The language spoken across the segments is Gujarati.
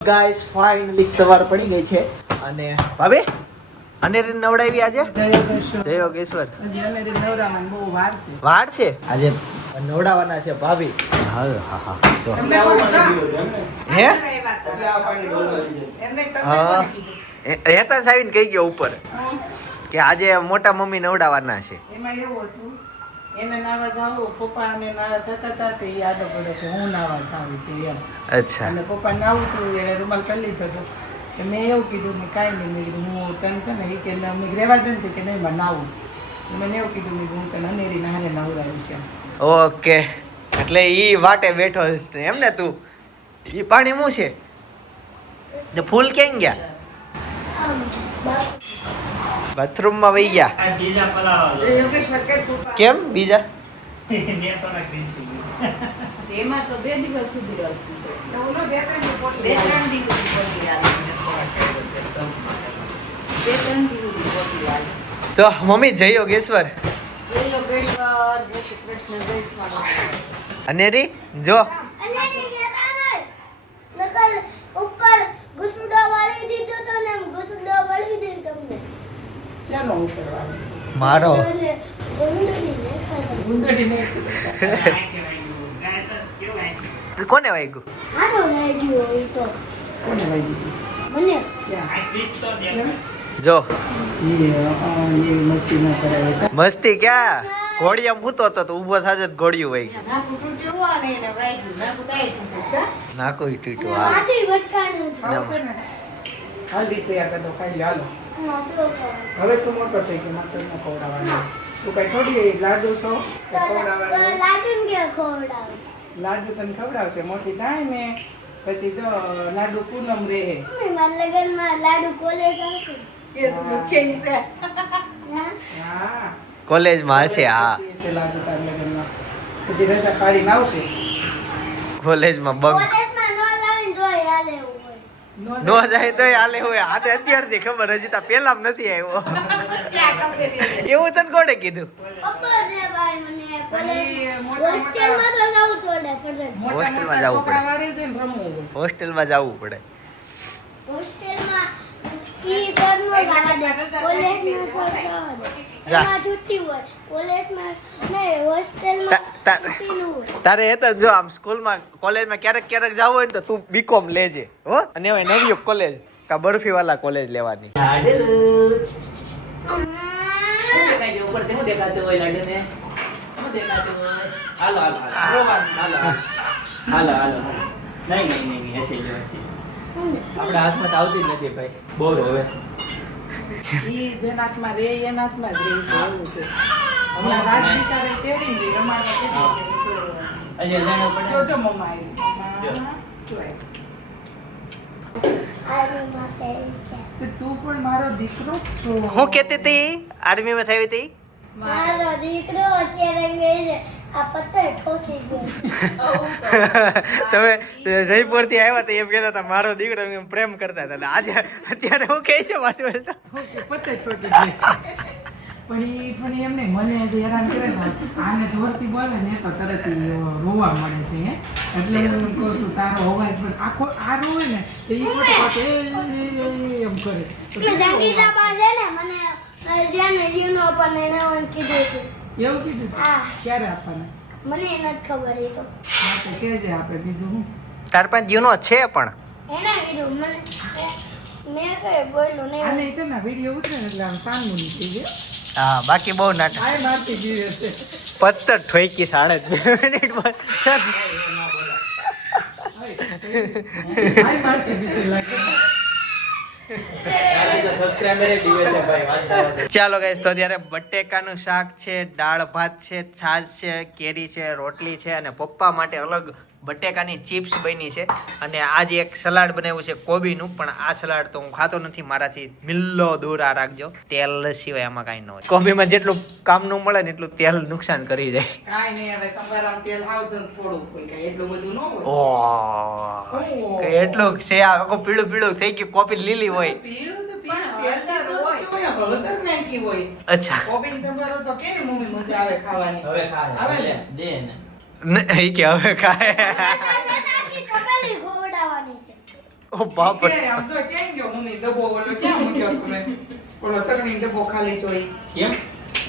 ગાઈસ ફાઇનલી સવાર પડી ગઈ છે અને ભાભી અનેરી નવડાવી આજે જય યોગેશ્વર હજી અનેરી નવરામાં બહુ વાર છે. વાર છે આજે નવડાવવાના છે ભાભી. હા હા હા જો હે હા હેતા સાવીને કહી ગયો ઉપર કે આજે મોટા મમ્મી નવડાવવાના છે. એમાં એવું હતું એને નાવા જાવું પપ્પા અને નાવા જતા હતા તે યાદ પડે કે હું નાવા જાવી છે એમ. અચ્છા અને પપ્પા નાવું હતું એને રૂમાલ કરી લીધો હતો તો મેં એવું કીધું મેં કાંઈ નહીં મેં કીધું હું તને છે ને એ કે મેં રહેવા દે ને કે નહીં નાવું મને એવું કીધું મેં હું તને અનેરી નારે નવડાવીશ એમ. ઓકે એટલે ઈ વાટે બેઠો છે એમ ને તું. ઈ પાણી શું છે ને ફૂલ ક્યાં ગયા બાથરૂમ માં વહી ગયા યોગેશ્વર કઈ પપ્પા કેમ બીજા એમાં તો 2 દિવસ સુધી રહેતું તો ઓલો 2-3 દિવસ પોટલી 2-3 દિવસ પોટલી આવી 2-3 દિવસ પોટલી આવી. તો મમ્મી જય યોગેશ્વર જય યોગેશ્વર જય શ્રી કૃષ્ણ જય સ્વામી. અને રી જો ઉપર ગુસુડો વાળી દીધો તો ને ગુસુડો વાળી દીધો તમને શેનો ઉતરવાનો મારો એટલે ગુંદડી ને ખાધા ગુંદડીને કોને વાગ્યું આનો લાગ્યો ઈ તો કોને વાગી હતી? મને ક્યાં? જો એ મસ્તી ન કરાય. મસ્તી ક્યાં ઘોડિયામાં ભૂતો હતો તો ઊભો થાજે જ ઘોડિયું વાગ્યું નાકુ તૂટ્યું અને એને વાગ્યું નાકુ કાઈ તૂટ્યું નાકો ઈ તૂટ્યું હા માથી વટકાનું ખાવ છે ને હાલી તૈયાર કરતો ખાઈ લે હાલો. હું આપણો હવે તું મોટો થઈ ગયો માત્ર ન ખવડાવવાનો તું કઈ થોડી લાડુ છો કે ખવડાવવાનો લાડુન કે ખવડાવ લાડુ તને ખવડાવશે મોટી થાય ને પછી જો લાડુ પૂનમ રહે મારા લગનમાં લાડુ કોલેજ આવશે હા હા કોલેજમાં હશે હા છે લાડુ તાર લગનમાં પછી રજા પાડીને આવશે કોલેજમાં બંક કોલેજમાં નો લાવીને તોય હાલે એવું હોય નો જાય તોય હાલે હોય આ તો અત્યારથી ખબર હજી તા પેલા નથી આવ્યો એવું તને કોણે કીધું ખબર છે ભાઈ મને કોલેજ મોટા હોસ્ટેલમાં તો જવું પડે ફરજ હોસ્ટેલમાં જવું પડે. છોકરા વાળે છે ને રમવું હોય. હોસ્ટેલમાં જવું પડે હોસ્ટેલમાં ઈ સર નો જવા દે કોલેજમાં સર જવા દે જા. એમાં છૂટી હોય કોલેજમાં નહીં હોસ્ટેલમાં તા- છૂટીનું હોય તારે એ તો જો આમ સ્કૂલમાં કોલેજમાં ક્યારેક ક્યારેક જવું હોય ને તો તું બીકોમ લેજે હો અને હવે નવી કોલેજ કા બરફી વાળા કોલેજ લેવાની આપણા હાથમાં તો આવતી જ નથી ભાઈ બહુ હવે ઈ જે નાથમાં રે એ નાથમાં જ રહે છે એવું છે હમણાં રાત બિચારે તેડી ગઈ રમાડવા કેટલી હજી અજાણ્યો પડે જો મમ્મા આવી જો. જો આવી. આર્મીમાં પહેરી છે તો તું પણ મારો દીકરો જ છો હું કેતી હતી આર્મીમાં થઈ હતી મારો દીકરો અત્યારે ગઈ છે આ પત્તર ઠોકી ગયો તમે જયપુર થી આવ્યા તો એમ કહેતા હતા મારો દીકરો એમ પ્રેમ કરતા હતા અને આજે અત્યારે હું કહે છે પાછું ઓકે, પતે જ છોટી ગઈ છે. પણ ઈ એમને મને જે હેરાન કરે ને આને જોરથી બોલે ને તો તરત ઈ રોવા મળે છે હે એટલે હું એમ કહું છું તારો અવાજ પણ આખો આ રોવે ને તો ઈ પોતે પાછો એમ કરે તો સંગીતા બા છે ને મને જેને યુનો પણ એને કીધું છે એવું કીધું છે? હા. ક્યારે આપવાના મને નથી ખબર એ તો હા તો કેજે આપે બીજું હું તાર પાંચ જીવનો છે પણ એને કીધું મને મેં કઈ બોલ્યું આને નહીં છે ને વિડીયો ઉતરે ને એટલે આમ સાનમું થઈ જાય હા બાકી બહુ નાટક આ મારતી જીવે છે પત્તર ઠોકી 2.5 મિનિટમાં આ મારતી બીજું લાગે સબસ્ક્રાઇબરે દીવે છે ભાઈ વાત ચાલો ગાઈસ તો ત્યારે બટેકાનું શાક છે દાળ ભાત છે છાશ છે કેરી છે રોટલી છે અને પપ્પા માટે અલગ બટેકાની ચિપ્સ બની છે અને આજે એક સલાડ બનાવ્યું છે કોબીનું પણ આ સલાડ તો હું ખાતો નથી મારાથી મિલ્લો દૂર આ રાખજો તેલ સિવાય આમાં કાંઈ ન હોય કોબીમાં જેટલું કામનું મળે ને એટલું તેલ નુકસાન કરી જાય કાંઈ નહીં હવે સંભારામાં તેલ હાવજો ને થોડુંક હોય કાંઈ એટલું બધું ન હોય ઓહ એટલું છે આ આખું પીળું પીળું થઈ ગયું કોપી લીલી હોય પીળું તો પીળું તેલ તો હોય હળદર નાખી હોય અચ્છા કોબીનો સંભારો તો કેવી મમ્મી મજા આવે ખાવાની હવે ખા આવે ને? દે ને નહીં કે હવે ખાય આખી તપેલી ખવડાવવાની છે ઓ બાપ રે. કે આમ જો ક્યાં ગયો મમ્મી ડબ્બો ઓલો ક્યાં મૂક્યો તમે ઓલો ચટણી ડબ્બો ખાલી જોઈ કેમ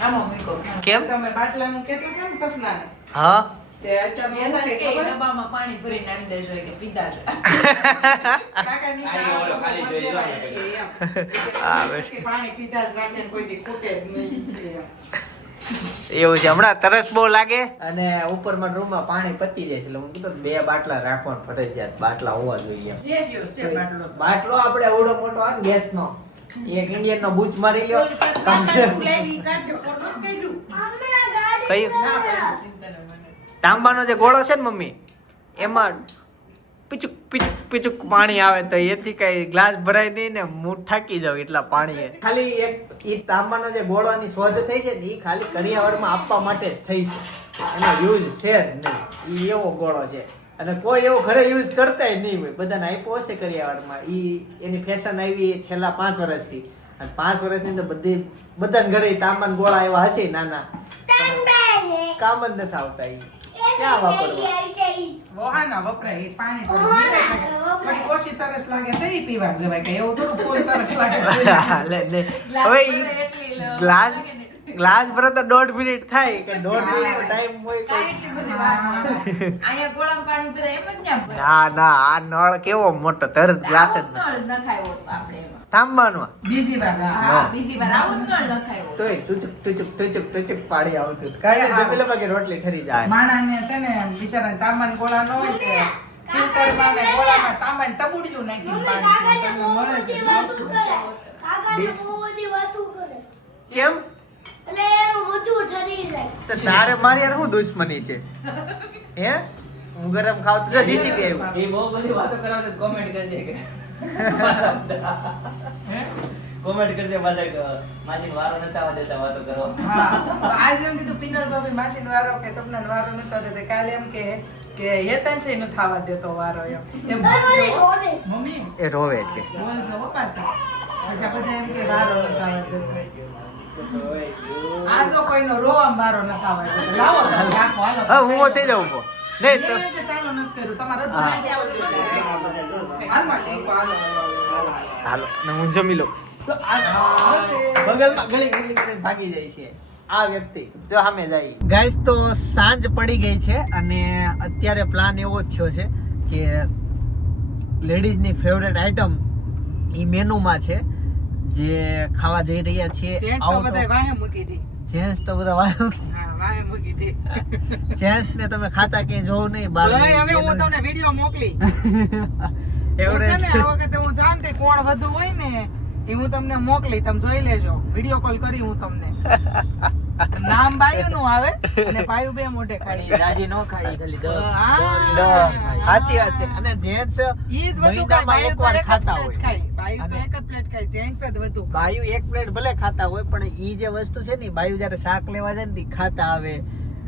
આમાં મૂક્યો કેમ? તમે બાટલાનું કહેતા કેમ સપનાને હા તે અચાનક એના મૂકે કે ખબર? ડબ્બામાં પાણી ભરીને નાખી દેજો કે પીધા છે. કાકાની આ ઓલો ખાલી જોઈ લો. હા, બસ. કે પાણી પીધા જ રાખે ને કોઈ દી ખૂટે જ નહીં એમ. એવું છે હમણાં તરસ બહુ લાગે. અને ઉપરમાં રૂમમાં પાણી પતી જાય છે એટલે હું કીધું 2 બાટલા રાખવાનું ફરજિયાત બાટલા હોવા જોઈએ એમ. બે દિવસ છે બાટલો. બાટલો આપણે એવડો મોટો આવે ગેસ નો એક ઇન્ડિયન નો બૂચ મારી લ્યો કાકાનું લેવી કાઢજો ફોટો કાઢ્યું. કયું તાંબાનો જે ગોળો છે ને મમ્મી એમાં પીચુક પીચુક પીચુક પાણી આવે તો એથી કઈ ગ્લાસ ભરાય નહીં ને હું ઠાકી જાવ એટલા પાણી ખાલી એક ઈ તાંબાનો જે ગોળવાની શોધ થઈ છે ને ઈ ખાલી કરિયાવરમાં આપવા માટે જ થઈ છે એનો યુઝ છે જ નહીં ઈ એવો ગોળો છે અને કોઈ એવો ઘરે યુઝ કરતાય નહીં હોય બધાને આપ્યો હશે કરિયાવરમાં ઈ એની ફેશન આવી છેલ્લા 5 વર્ષથી અને 5 વર્ષની અંદર બધાને ઘરે તાંબાના ગોળા એવા હશે નાના કામ જ નથી આવતા ઈ ક્યાં વાપરવા વહાના વપરાય એ પાણી તો મીઠાઈ લાગે. થોડી ઓછી તરસ લાગે તો ઈ પીવા જવાય કે એવું થોડું ફૂલ તરસ લાગે લે ને હવે ઈ ગ્લાસ ભરે તો 1.5 મિનિટ થાય કે 1.5 મિનિટ ટાઈમ હોય કાંઈ એટલી બધી વાત નથી. અહીંયા ગોળામાં પાણી ભરાય એમ જ ક્યાં ભરાય? ના ના આ નળ કેવો મોટો તરત ગ્લાસ જ આવું જ નળ નખાય હોત આપણે એમાં. તાંબાનો બીજી વાર હા, બીજી વાર આવું જ નળ નખાય હોત. તોય ટુચુક ટુચુક ટુચુક ટુચુક પાડી આવતું કાઈ હા. જમીલા કે રોટલી ઠરી જાય માણાને છે ને બિચારાને તાંબાના ગોળા ન હોય કે ફિલ્ટરમાં ને ગોળામાં તાંબાને ટબુડિયું નાખીને પાણી પીવું. તમે મળે છે કેમ તો તારે મારી યાર શું દુશ્મની છે હે હું ગરમ ખાવ તો જીસીબી આવ્યું એ બહુ બધી વાતો કરાવે તો કોમેન્ટ કરજે કે કોમેન્ટ કરજે પાછા માસીને વારો નતા આવવા દેતા વાતો કરો. હા આજે એમ કીધું પિનલ ભાભી માસીનો વારો કે સપનાનો વારો નતો દેતો કાલે એમ કે હેતનશે નો થવા દેતો વારો એમ મમ્મી એ રોવે છે બોલ છો પાછા પછી બધા એમ કે વારો ન થવા દેતો આ જો કોઈનો રોવામાં વારો ન થવા દેતો લાવો તમે રાખો હાલો હા હું થઈ જાઉં ઉભો નહીં તો એ ચાલો નથી કર્યું તમારે તો આજે આવતું હાલમાં ટેકો હાલો હાલો ને હું જમી લઉં તો આ બગલમાં ગલી ગલી કરીને ભાગી જાય છે આ વ્યક્તિ જો સામે જાય ગાઈસ તો સાંજ પડી ગઈ છે અને અત્યારે પ્લાન એવો જ થયો છે કે લેડીઝની ફેવરેટ આઈટમ ઈ મેનુમાં છે જે ખાવા જઈ રહ્યા છીએ જેન્ટ્સ તો બધા વાહે મૂકી દી જેન્ટ્સ તો બધા વાહ હા વાહે મૂકી દી જેન્ટ્સ ને તમે ખાતા ક્યાંય જોવું નહીં બહાર ભાઈ હવે હું તમને વિડિયો મોકલી હું છે ને આ વખતે હું જાણતી કોણ વધુ હોય ને એ હું તમને મોકલી તમે જોઈ લેજો વિડિયો કોલ કરી હું તમને નામ બાયુ નું આવે અને બાયુ બે મોઢે ખાઈ રાજી નો ખાઈ ખાલી સાચી વાત છે અને જેન્ટ્સ ઈ જ વધુ મહિનામાં ખાય એક વાર ખાતા હોય બાયુ તો એક જ પ્લેટ ખાય જેન્ટ્સ જ વધુ બાયુ એક પ્લેટ ભલે ખાતા હોય પણ ઈ જે વસ્તુ છે ને બાયુ જયારે શાક લેવા જાય ને ઈ ખાતા આવે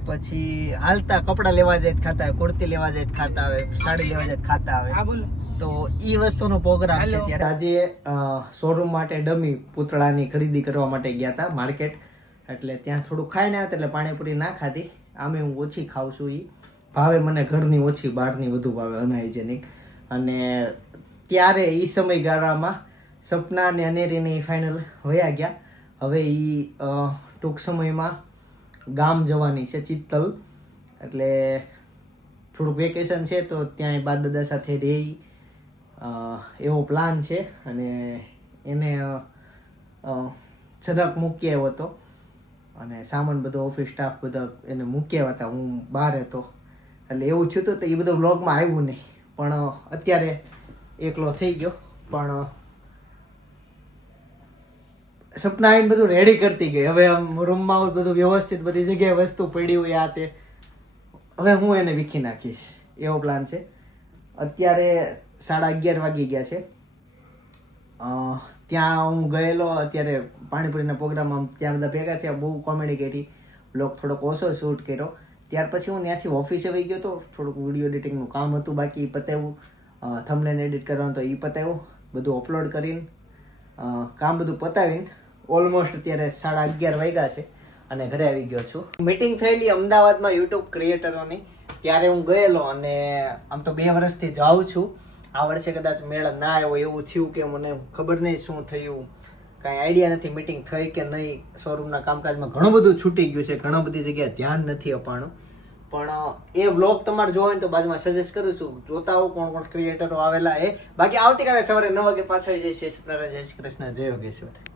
પછી હાલતા કપડા લેવા જાય તો ખાતા આવે કુર્તી લેવા જાય તો ખાતા આવે સાડી લેવા જાય તો ખાતા આવે હા બોલો તો ઈ વસ્તુનો પ્રોગ્રામ છે Hello. ત્યારે આજે શોરૂમ માટે ડમી પૂતળાની ખરીદી કરવા માટે ગયા હતા માર્કેટ એટલે ત્યાં થોડું ખાઈને આવ્યા એટલે પાણીપુરી ના ખાધી આમે હું ઓછી ખાઉં છું ઈ ભાવે મને ઘરની ઓછી બહારની વધુ ભાવે અનહાઇજેનિક અને ત્યારે ઈ સમયગાળામાં સપના અને અનેરીની ફાઇનલ વયા ગયા હવે ઈ ટૂંક સમયમાં ગામ જવાની છે ચિત્તલ એટલે થોડુંક વેકેશન છે તો ત્યાં બા દાદા સાથે રહી એવો પ્લાન છે અને એને સડક મૂકી આવ્યો હતો અને સામાન બધો ઓફિસ સ્ટાફ બધા એને મૂકી આવ્યા હતા હું બહાર હતો એટલે એવું થયું હતું તો એ બધું વ્લોગમાં આવ્યું નહીં પણ અત્યારે એકલો થઈ ગયો પણ સપના આવીને બધું રેડી કરતી ગઈ હવે આમ રૂમમાં બધું વ્યવસ્થિત બધી જગ્યાએ વસ્તુ પડી હોય આ તે હવે હું એને વીખી નાખીશ એવો પ્લાન છે અત્યારે 11:30 વાગી ગયા છે ત્યાં હું ગયેલો અત્યારે પાણીપુરીના પ્રોગ્રામમાં ત્યાં બધા ભેગા થયા બહુ કોમેડી કરી બ્લોગ થોડોક ઓછો શૂટ કર્યો ત્યાર પછી હું ત્યાંથી ઓફિસે વહી ગયો તો થોડુંક વિડીયો એડિટિંગનું કામ હતું બાકી પતાવ્યું થંબનેલ એડિટ કરવાનું તો એ પતાવ્યું બધું અપલોડ કરીને કામ બધું પતાવીને ઓલમોસ્ટ અત્યારે 11:30 વાગ્યા છે અને ઘરે આવી ગયો છું મીટિંગ થયેલી અમદાવાદમાં યુટ્યુબ ક્રિએટરોની ત્યારે હું ગયેલો અને આમ તો 2 વર્ષથી જાઉં છું આ વર્ષે કદાચ મેળ ના આવ્યો એવું થયું કે મને ખબર નહીં શું થયું, કાંઈ આઈડિયા નથી મીટિંગ થઈ કે નહીં. શોરૂમના કામકાજમાં ઘણું બધું છૂટી ગયું છે, ઘણા બધી જગ્યાએ ધ્યાન નથી અપાણું. પણ એ વ્લોગ તમારે જોવો હોય ને તો બાજુમાં સજેસ્ટ કરું છું, જોતા હો કોણ કોણ ક્રિએટરો આવેલા એ. બાકી આવતીકાલે સવારે 9 વાગે પાછળ જય શ્રી કૃષ્ણ, જય યોગેશ્વર.